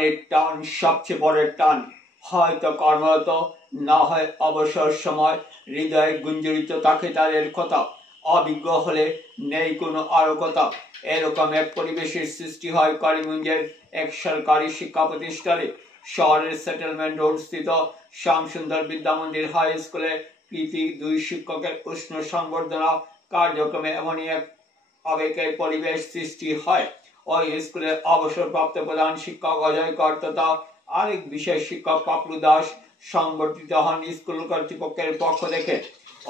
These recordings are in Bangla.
প্রাণের টান, সবচেয়ে বড় টান। হয়তো কর্মরত, না হয় অবসর সময় হৃদয়ে গুঞ্জরিত থাকে তাদের কথা। অভিজ্ঞ হলে নেই কোনো আরোগ্যতা। এরকম এক পরিবেশের সৃষ্টি হয় করিমগঞ্জের এক সরকারি শিক্ষা প্রতিষ্ঠানে। শহরের সেটেলমেন্ট রোড স্থিত শ্যামসুন্দর বিদ্যামন্দির হাই স্কুলে কৃতি 2 শিক্ষকের উষ্ণ সংবর্ধনা কার্যক্রমে এমনই এক আবেগের পরিবেশ সৃষ্টি হয়। ওই স্কুলের অবসরপ্রাপ্ত প্রধান শিক্ষক অজয় কর তথা আরেক বিশেষ শিক্ষক পাপলু দাস সংবর্ধিত হন স্কুল কর্তৃপক্ষের পক্ষ থেকে।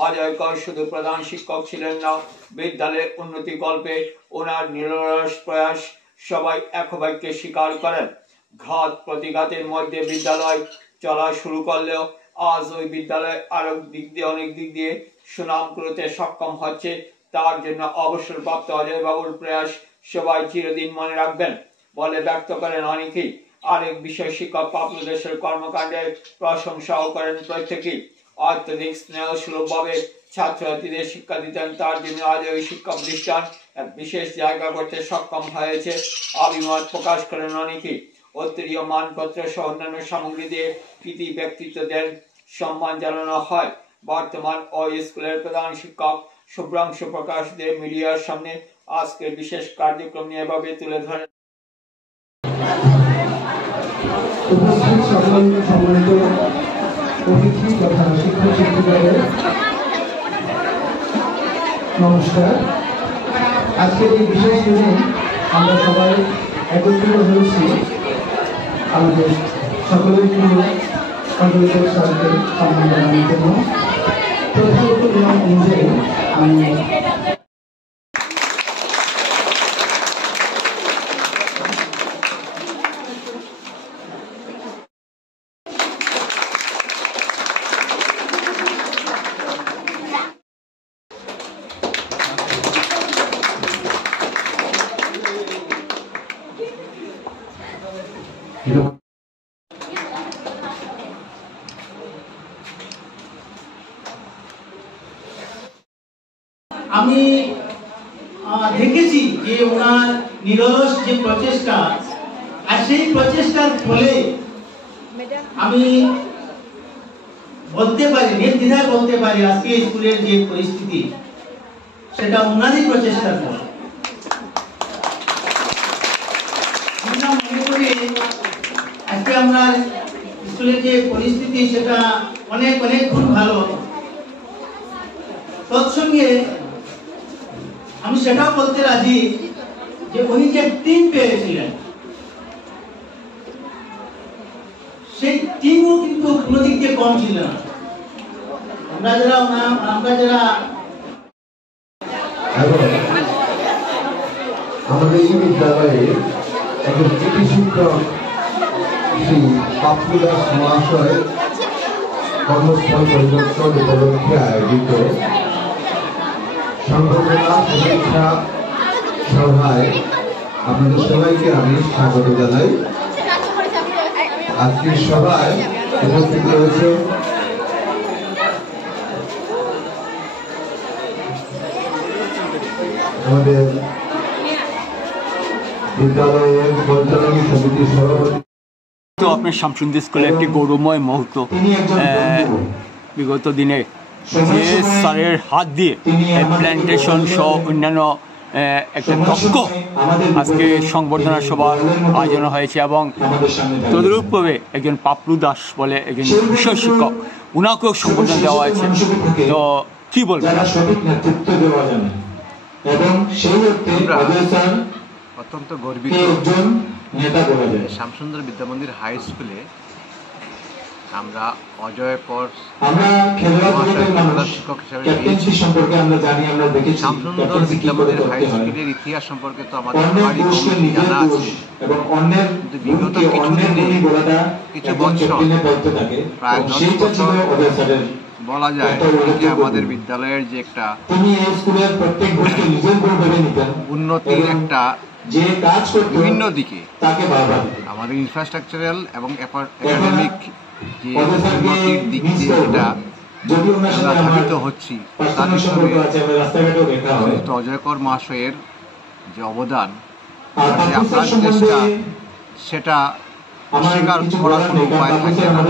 অজয় কর শুধু প্রধান শিক্ষক ছিলেন না, বিদ্যালয়ের উন্নতি কল্পে ওনার নিরলস প্রয়াস সবাই এক বাক্যে স্বীকার করেন। ঘাত প্রতিঘাতের মধ্যে বিদ্যালয় চলা শুরু করলেও আজ ওই বিদ্যালয় আরো অনেক দিক দিয়ে সুনাম করতে সক্ষম হচ্ছে। তার জন্য অবসরপ্রাপ্ত অজয় বাবুর প্রয়াস সবাই চিরদিন মনে রাখবেন বলে ব্যক্ত করেন অনেকেই। আরেক বিশেষ শিক্ষক পাপলু দাসের কর্মকাণ্ডের প্রশংসাও করেন প্রত্যেকেই। অত্যধিক স্নেহসুলভভাবে ছাত্রছাত্রীদের শিক্ষা দিতেন, তার জন্য আজ ওই শিক্ষা প্রতিষ্ঠান এক বিশেষ জায়গা করতে সক্ষম হয়েছে অভিমত প্রকাশ করেন অনেকেই। উত্তরীয় মানপত্র সহ অন্যান্য সামগ্রী দিয়ে কৃতি ব্যক্তিত্বদের সম্মান জানানো হয়। বর্তমান ওই স্কুলের প্রধান শিক্ষক শুভ্রাংশু প্রকাশ দেব মিডিয়ার সামনে আজকের বিশেষ কার্যক্রম নিয়ে এভাবে তুলে ধরেন। সম্মানিত অতিথি তথা শিক্ষক শিক্ষিকাদের নমস্কার। আজকের এই বিশেষ দিনে আমরা সবাই একত্রিত হয়েছি আমাদের সকলের প্রিয় কন্ট্রোলের সাথে সম্মান জানানোর জন্য। প্রধানত নিয়ম অনুযায়ী আমি আমি দেখেছি যে ওনার নিরলস যে প্রচেষ্টা, আর সেই প্রচেষ্টার ফলে আমি বলতে পারি, নির্দ্বিধায় বলতে পারি আজকে স্কুলের যে পরিস্থিতি সেটা ওনারই প্রচেষ্টার ফলে। আমরা মনে করি আজকে আমরা স্কুলের যে পরিস্থিতি সেটা অনেক অনেক গুণ ভালো। তৎসঙ্গে আমি সেটাও বলতে রাজি যে উনি যে টিম পেয়েছিলেন সেই টিমও কিন্তু কোনো দিক দিয়ে কম ছিল না। আমরা যারা আমাদের এই বিদ্যালয়ে একজন কৃতি শিক্ষক শ্রী পাপলু দাস মহাশয় কর্মস্থল পরিদর্শন উপলক্ষে আয়োজিত সংবর্ধনা শুভেচ্ছা সভায় আপনাদের সবাইকে আমি স্বাগত জানাই। আজকের সভায় উপস্থিত রয়েছে আমাদের বিদ্যালয়ের পরিচালনা সমিতির সভাপতি আপনার শ্যামসুন্দর স্কুলে একটি গৌরবময় মুহূর্ত। বিগত দিনে যে স্যারের হাত দিয়ে প্ল্যান্টেশন সহ অন্যান্য একটা দক্ষ আজকে সংবর্ধনা সভা আয়োজন হয়েছে এবং তদরূপভাবে একজন পাপলু দাস বলে একজন বিষয় শিক্ষক, উনাকেও সংবর্ধনা দেওয়া হয়েছে। তো কি বলবেন? অত্যন্ত গর্বিত শ্যামসুন্দর বিদ্যামন্দির হাই স্কুলে আমরা অজয় কর শিক্ষক হিসাবে শ্যামসুন্দর বিদ্যামন্দির হাই স্কুলের ইতিহাস সম্পর্কে তো আমাদের জানা আছে, কিন্তু বিগত কিছু বছর প্রায় 10 বছর বলা যায় যে আমাদের বিদ্যালয়ের যে একটা উন্নতির একটা বিভিন্ন দিকে আমাদের ইনফ্রাস্ট্রাকচারাল এবং একাডেমিক যে উন্নতির দিক দিয়ে যেটা আমরা ধাবিত হচ্ছি তার পিছনে অজয়কর মহাশয়ের যে অবদান, যে আপ্রাণ চেষ্টা, সেটা অস্বীকার করার কোনো উপায় থাকে না।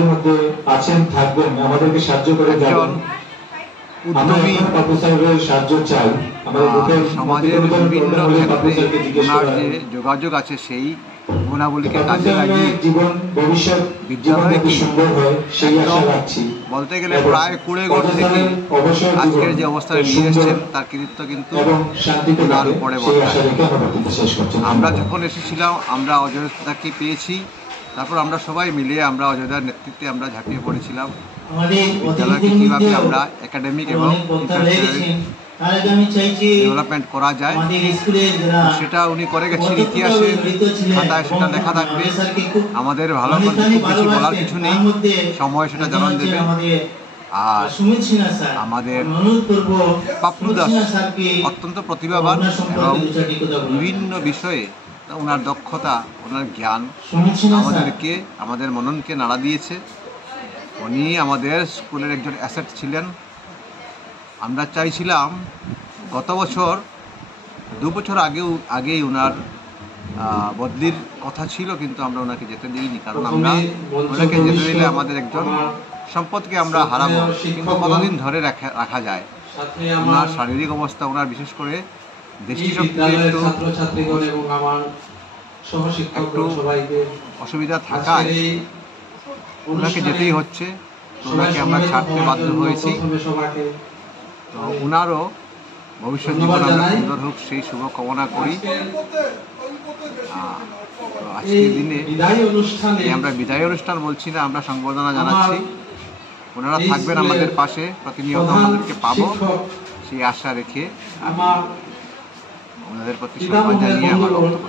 একজন উদ্যমী সমাজের বিভিন্ন ক্ষেত্রে ওনার যে যোগাযোগ আছে সেই গুণাবলীকে কাজে লাগিয়ে বিদ্যালয়কে বলতে গেলে প্রায় 20 গড় থেকে আজকের যে অবস্থায় নিয়ে এসেছেন তার কৃতিত্ব কিন্তু ওনার উপরে বর্তায়। আমরা যখন এসেছিলাম আমরা অজয়দাকে পেয়েছি, তারপর আমরা সবাই মিলে আমরা অজয়দার নেতৃত্বে আমরা ঝাঁপিয়ে পড়েছিলাম বিদ্যালয়কে কীভাবে আমরা একাডেমিক এবং ডেভেলপমেন্ট করা যায় সেটা উনি করে গেছেন। ইতিহাসের খাতায় সেটা লেখা থাকবে। আমাদের ভালো করে খুব বেশি বলার কিছু নেই, সময় সেটা জানান দেবে। আর আমাদের পাপলু দাস অত্যন্ত প্রতিভাবান এবং বিভিন্ন বিষয়ে ওনার দক্ষতা, ওনার জ্ঞান আমাদেরকে, আমাদের মননকে নাড়া দিয়েছে। উনি আমাদের স্কুলের একজন অ্যাসেট ছিলেন। আমরা চাইছিলাম গত বছর 2 বছর আগেই ওনার বদলির কথা ছিল, কিন্তু আমরা ওনাকে যেতে দিইনি, কারণ আমরা ওনাকে যেতে দিলে আমাদের একজন সম্পদকে আমরা হারাবো। কিন্তু কতদিন ধরে রাখা যায়? ওনার শারীরিক অবস্থা, ওনার বিশেষ করে দৃষ্টিশক্তি একটু অসুবিধা থাকায় ওনাকে যেতেই হচ্ছে। ওনাকে আমরা ছাড়তে বাধ্য হয়েছি। তো ওনারও ভবিষ্যৎ জীবন আমরা সুন্দর হোক সেই শুভ কামনা করি। আজকের দিনে আমরা বিদায় অনুষ্ঠান বলছি না, আমরা সংবর্ধনা জানাচ্ছি। ওনারা থাকবেন আমাদের পাশে, প্রতিনিয়ত আমাদেরকে পাবো সেই আশা রেখে আমি ওনাদের প্রতি সম্মান জানিয়ে আমার বক্তব্য